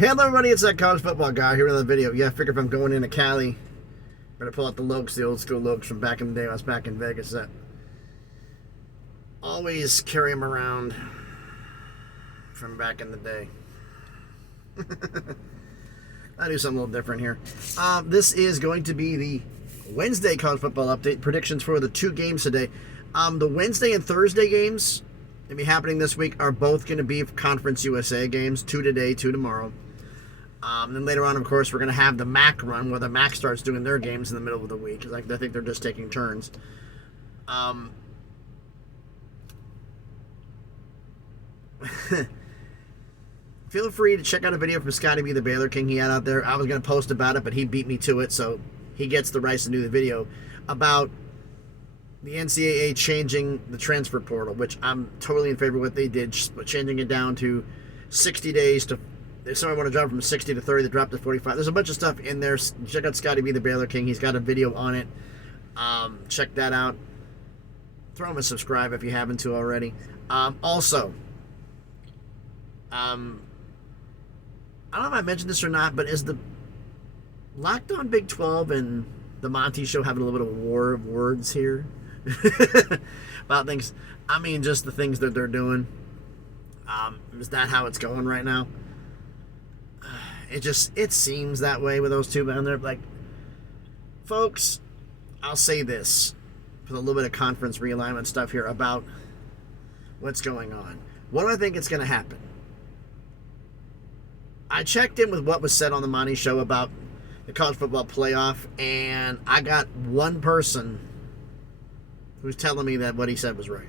Hello everybody, it's that college football guy here with another video. Yeah, I figure if I'm going into Cali, better pull out the Lokes, the old school Lokes from back in the day when I was back in Vegas. That always carry them around from back in the day. I do something a little different here. This is going to be the Wednesday college football update. Predictions for the two games today. The Wednesday and Thursday games that be happening this week are both going to be Conference USA games. 2 today, 2 tomorrow. Then later on, of course, we're going to have the MAC run where the MAC starts doing their games in the middle of the week. I think they're just taking turns. Feel free to check out a video from Scotty B, the Baylor King he had out there. I was going to post about it, but he beat me to it, so he gets the rights to do the video about the NCAA changing the transfer portal, which I'm totally in favor of what they did, changing it down to 60 days to... If somebody want to drop from 60 to 30, they dropped to 45. There's a bunch of stuff in there. Check out Scotty B, the Baylor King. He's got a video on it. Check that out. Throw him a subscribe if you haven't to already. Also, I don't know if I mentioned this or not, but is the Locked On Big 12 and the Monty Show having a little bit of a war of words here? About things. I mean, just the things that they're doing. Is that how it's going right now? It seems that way with those two down there. Like, folks, I'll say this for a little bit of conference realignment stuff here about what's going on. What do I think is going to happen? I checked in with what was said on the Monty Show about the college football playoff, and I got one person who's telling me that what he said was right.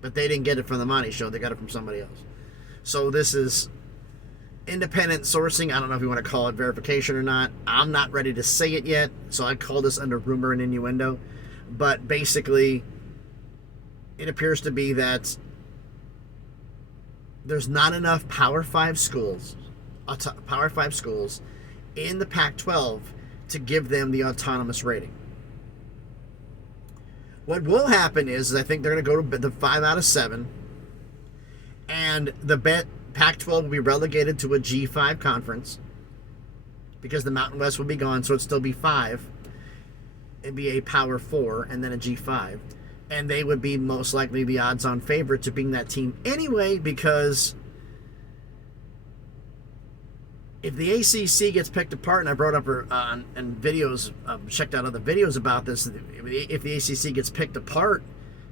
But they didn't get it from the Monty Show. They got it from somebody else. So this is independent sourcing. I don't know if you want to call it verification or not. I'm not ready to say it yet, so I call this under rumor and innuendo. But basically, it appears to be that there's not enough Power 5 schools in the Pac-12 to give them the autonomous rating. What will happen is I think they're going to go to the 5 out of 7, and the Pac-12 will be relegated to a G5 conference because the Mountain West will be gone, so it'd still be 5. It'd be a Power 4 and then a G5. And they would be most likely the odds-on favorite to being that team anyway, because if the ACC gets picked apart, and I brought up in videos, checked out other videos about this, if the ACC gets picked apart,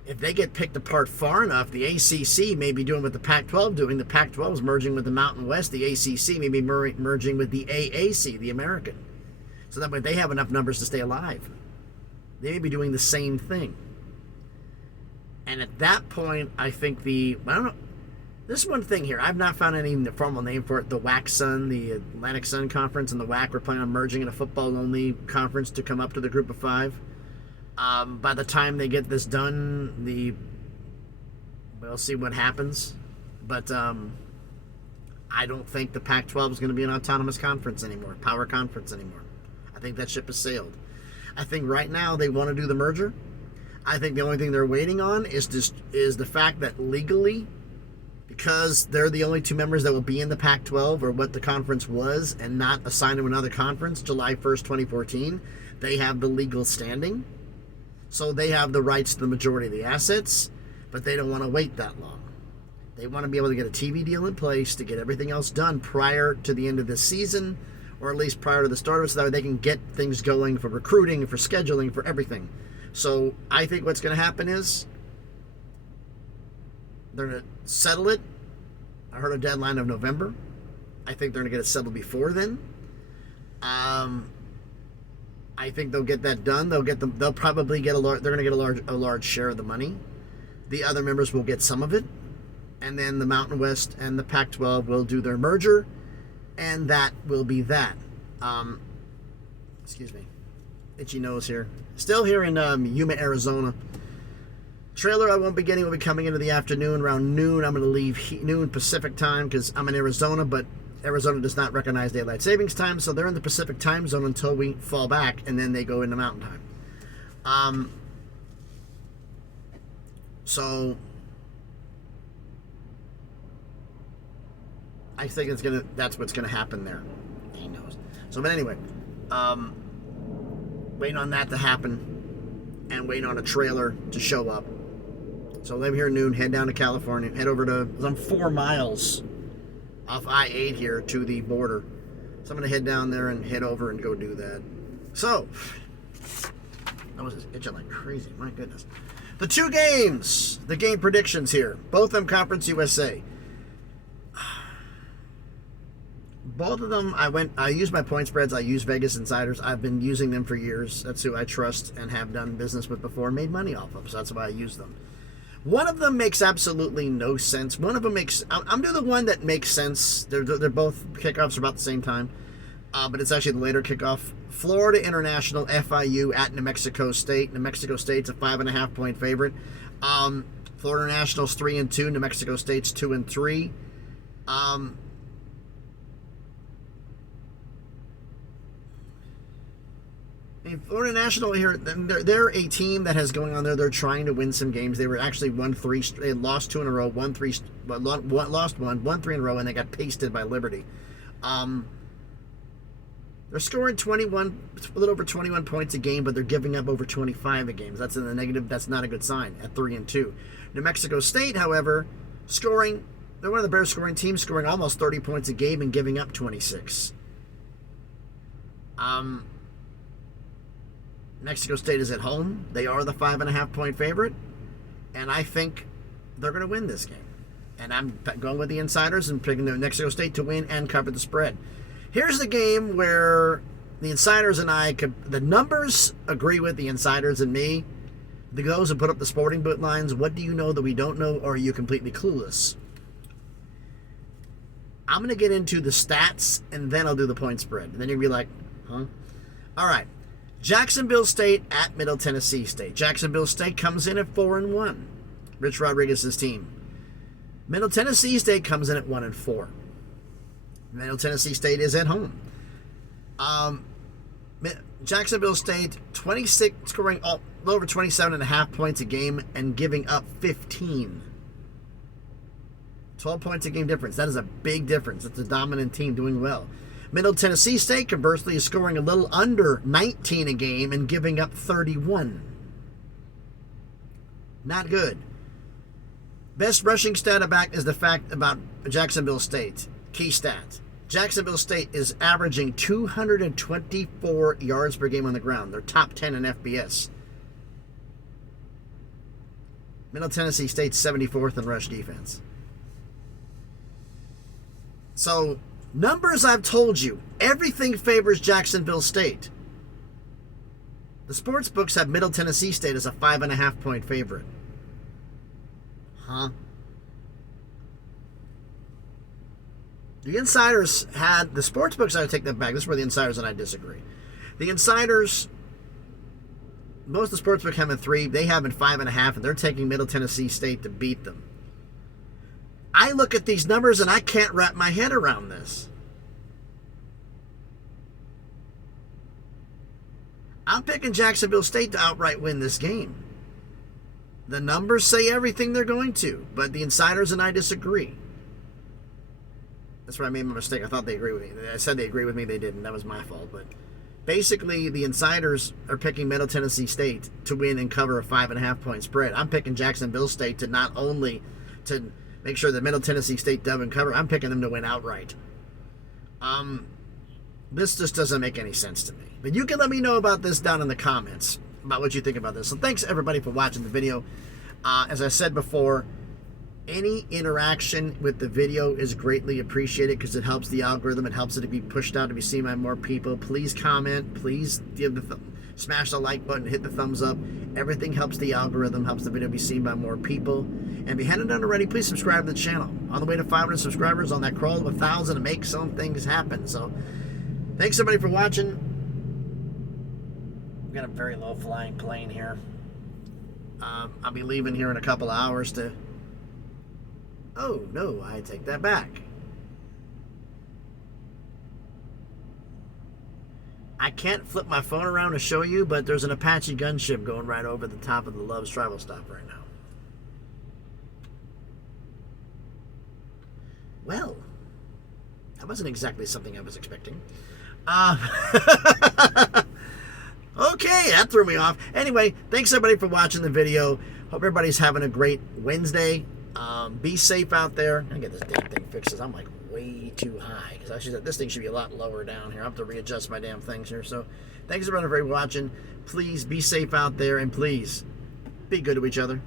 if they get picked apart far enough, the ACC may be doing what the Pac-12 doing. The Pac-12 is merging with the Mountain West. The ACC may be merging with the AAC, the American. So that way they have enough numbers to stay alive. They may be doing the same thing. And at that point, I think I don't know, this one thing here, I've not found any formal name for it. The WAC Sun, the Atlantic Sun Conference, and the WAC were planning on merging in a football-only conference to come up to the group of 5. By the time they get this done, we'll see what happens. But I don't think the Pac-12 is going to be an autonomous conference anymore, power conference anymore. I think that ship has sailed. I think right now they want to do the merger. I think the only thing they're waiting on is the fact that legally, because they're the only two members that will be in the Pac-12 or what the conference was and not assigned to another conference, July 1st, 2014, they have the legal standing. So they have the rights to the majority of the assets, but they don't want to wait that long. They want to be able to get a TV deal in place to get everything else done prior to the end of this season, or at least prior to the start of it, so that way they can get things going for recruiting, for scheduling, for everything. So I think what's going to happen is they're going to settle it. I heard a deadline of November. I think they're going to get it settled before then. I think they'll get that done. They'll probably get they're going to get a large share of the money. The other members will get some of it, and then the Mountain West and the Pac-12 will do their merger, and that will be that. Excuse me, itchy nose here. Still here in Yuma, Arizona. Trailer I won't be getting will be coming into the afternoon around noon. I'm going to leave noon Pacific time because I'm in Arizona, but Arizona does not recognize daylight savings time, so they're in the Pacific time zone until we fall back, and then they go into Mountain time. So I think that's what's gonna happen there. He knows. So, but anyway, waiting on that to happen, and waiting on a trailer to show up. So leave here at noon, head down to California, head over to, I'm 4 miles off I-8 here to the border. So I'm gonna head down there and head over and go do that. So, I was just itching like crazy, my goodness. The 2 games, the game predictions here, both of them Conference USA. Both of them, I use my point spreads. I use Vegas Insiders. I've been using them for years. That's who I trust and have done business with before, made money off of. So that's why I use them. One of them makes absolutely no sense. One of them makes, I'm doing the one that makes sense. They're both kickoffs are about the same time, but it's actually the later kickoff. Florida International, FIU at New Mexico State. New Mexico State's a 5.5-point favorite. Florida International's 3-2. New Mexico State's 2-3. Florida National here, they're a team that has going on there. They're trying to win some games. They were actually they lost 2 in a row, lost one, won 3 in a row, and they got pasted by Liberty. They're scoring a little over 21 points a game, but they're giving up over 25 a game. That's in the negative. That's not a good sign at 3-2. New Mexico State, however, they're one of the better scoring teams, scoring almost 30 points a game and giving up 26. Mexico State is at home. They are the 5.5-point favorite, and I think they're going to win this game. And I'm going with the Insiders and picking New Mexico State to win and cover the spread. Here's the game where the Insiders and the numbers agree with the Insiders and me. The goes and put up the sporting book lines. What do you know that we don't know, or are you completely clueless? I'm going to get into the stats, and then I'll do the point spread. And then you'll be like, huh? All right. Jacksonville State at Middle Tennessee State. Jacksonville State comes in at 4-1. Rich Rodriguez's team. Middle Tennessee State comes in at 1-4. Middle Tennessee State is at home. Jacksonville State 26, scoring a little over 27.5 points a game and giving up 15. 12 points a game difference. That is a big difference. It's a dominant team doing well. Middle Tennessee State, conversely, is scoring a little under 19 a game and giving up 31. Not good. Best rushing stat back is the fact about Jacksonville State. Key stat. Jacksonville State is averaging 224 yards per game on the ground. They're top 10 in FBS. Middle Tennessee State's 74th in rush defense. So, numbers I've told you, everything favors Jacksonville State. The sports books have Middle Tennessee State as a 5.5-point favorite. Huh? The Insiders had, the sports books, I would take that back. This is where the Insiders and I disagree. The Insiders, most of the sports books have in 3. They have in 5.5, and they're taking Middle Tennessee State to beat them. I look at these numbers and I can't wrap my head around this. I'm picking Jacksonville State to outright win this game. The numbers say everything they're going to, but the Insiders and I disagree. That's where I made my mistake. I thought they agree with me. I said they agree with me. They didn't. That was my fault. But basically, the Insiders are picking Middle Tennessee State to win and cover a 5.5-point spread. I'm picking Jacksonville State to not only to make sure that Middle Tennessee State doesn't cover. I'm picking them to win outright. This just doesn't make any sense to me. But you can let me know about this down in the comments, about what you think about this. So thanks, everybody, for watching the video. As I said before, any interaction with the video is greatly appreciated because it helps the algorithm. It helps it to be pushed out to be seen by more people. Please comment. Please smash the like button, hit the thumbs up. Everything helps the algorithm, helps the video be seen by more people. And if you haven't done already, please subscribe to the channel. On the way to 500 subscribers, on that crawl to 1,000 to make some things happen. So thanks, everybody, for watching. We've got a very low-flying plane here. I'll be leaving here in a couple of hours to... Oh, no, I take that back. I can't flip my phone around to show you, but there's an Apache gunship going right over the top of the Love's Travel Stop right now. Well, wasn't exactly something I was expecting. Okay, that threw me off. Anyway, thanks everybody for watching the video. Hope everybody's having a great Wednesday. Be safe out there. I get this damn thing fixed. I'm like way too high because actually this thing should be a lot lower down here. I have to readjust my damn things here. So, thanks everybody for watching. Please be safe out there and please be good to each other.